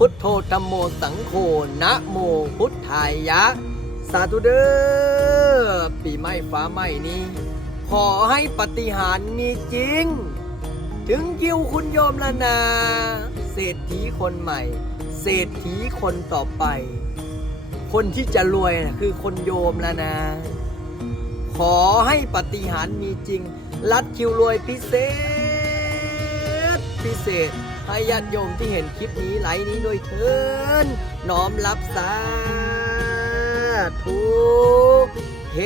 พุทโธธัมโมสังโฆนะโมพุทธายะสาธุเด้อปีใหม่ฟ้าใหม่นี้ขอให้ปาฏิหาริย์มีจริงถึงคิวคุณโยมละนาเศรษฐีคนใหม่เศรษฐีคนต่อไปคนที่จะรวยนะคือคนโยมละนาขอให้ปาฏิหาริย์มีจริงลัดคิวรวยพิเศษให้ญาติโยมที่เห็นคลิปนี้ไลฟ์นี้ด้วยเถิดน้อมรับสาธุเฮ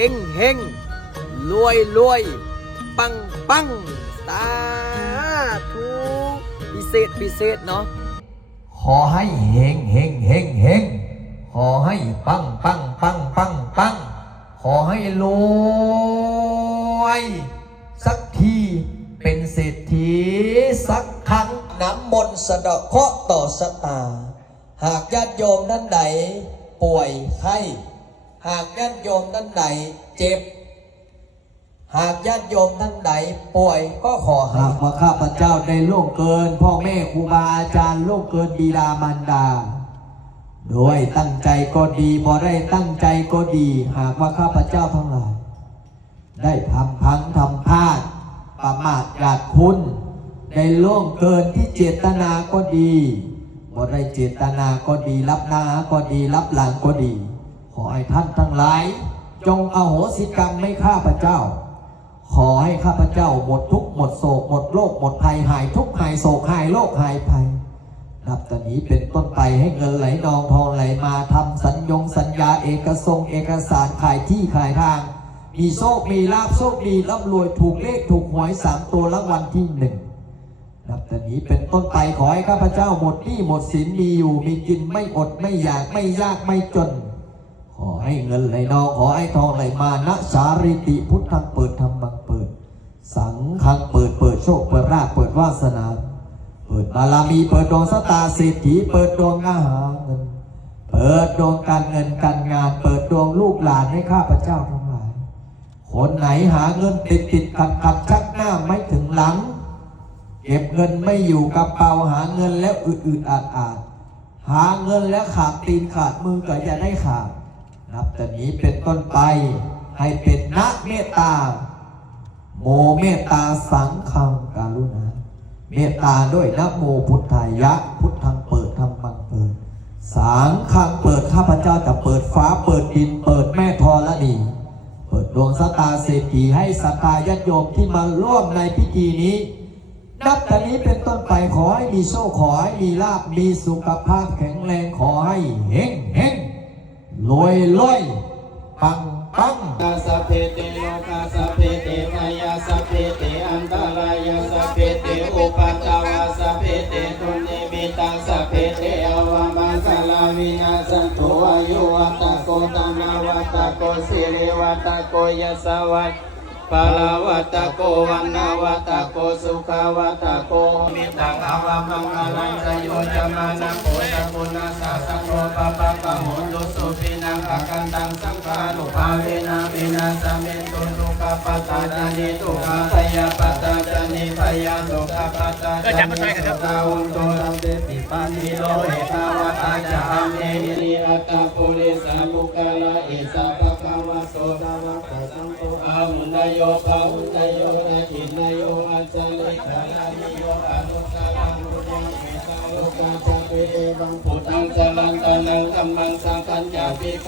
งรวยปังสาธุพิเศษเนาะขอให้เฮงขอให้ปังขอให้รวยสักทีเป็นเศรษฐีสักครั้งน้ำมนต์สะเดาะเคราะห์ต่อชะตาหากญาติโยมท่านใดป่วยไข้หากญาติโยมท่านใดเจ็บหากญาติโยมท่านใดป่วยก็ขอหากว่าข้าพเจ้าได้ล่วงเกินพ่อแม่ครูบาอาจารย์ล่วงเกินบิดามารดาโดยตั้งใจก็ดีบ่ได้ตั้งใจก็ดีหากว่าข้าพเจ้าทั้งหลายได้ทำพลาดประมาทขาดคุณได้ล่วงเกินที่เจตนาก็ดีบ่ได้เจตนาก็ดีรับหน้าก็ดีรับหลังก็ดีขอให้ท่านทั้งหลายจงอโหสิกรรมให้ข้าพเจ้าขอให้ข้าพเจ้าหมดทุกข์หมดโศกหมดโรคหมดภัยหายทุกข์หายโศกหายโรคหายภัยนับแต่นี้เป็นต้นไปให้เงินไหลนองทองไหลมาทำสัญญาเอกสารขายที่ขายทางมีโชคมีลาภโชคดีร่ำรวยถูกเลขถูกหวย3 ตัวรางวัลที่ 1นับแต่นี้เป็นต้นไปขอให้ข้าพเจ้าหมดหนี้หมดสินมีอยู่มีกินไม่อดไม่อยากไม่ยากไม่จนขอให้เงินไหลนองขอให้ทองไหลมานะสาริติพุทธังเปิดธรรมังเปิดสังฆังเปิดโชคเปิดราภเปิดวาสนาเปิดบารมีเปิดดวงชะตาเศรษฐีเปิดดวงอาหารเงินเปิดดวงการเงินการงานเปิดดวงลูกหลานให้ข้าพเจ้าทั้งหลายคนไหนหาเงินติดขัดชักหน้าไม่ถึงหลังเก็บเงินไม่อยู่กระเป๋าหาเงินแล้วอืดอาดหาเงินแล้วขาดตีนขาดมือก็จะได้ขาดนับแต่นี้เป็นต้นไปให้เป็นนะเมตตาโมเมตตาสังฆังการุณาเมตตาด้วยนะโมพุทธายะพุทธังเปิดธรรมังเปิดสังฆังเปิดข้าพเจ้าจะเปิดฟ้าเปิดดินเปิดแม่ธรณีเปิดดวงชะตาเศรษฐีให้ศรัทธาญาติโยมที่มาร่วมในพิธีนี้นับแต่นี้เป็นต้นไปขอให้มีโชคขอให้มีลาภมีสุขภาพแข็งแรงขอให้เฮงรวยปังสัพเพเตโลกาสัพเพเตมายาสัพเพเตอันตรายาสัพเพเตอุปัตตวาสัพเพเตตุนิมิตังสัพเพเตอวามาสลาวินาสันโตอายุวัตโกตัมนาวัตโกสิริวัตโกยสวัสปาลาวัตโกวันนาวัตโกสุขวัตโกมิตังอวามังคลังสโยจมานะโกตะปุณาสาสังโฆปะปะปะโหตุสุปินังอากันตังสังฆานุภาเวนะวินาสเมตุทุกขปัตตานิทุกขาพยาปัตตานิพยาทุกขปัตตานิสุขาวุนโตรัมเตติปานิโลเอตาวะอาจาเมนิอัตตาปุริสามุกาลาอิสัพพะวะโสตาวะสังโฆอามุนโยปาวุนโยนาคินโยอัจฉริกานิโยอนุสารังมุโยเมตาโลกาจักเวเอวังพุทธังสลันตันังธัมมังสังฆัญญาภิกข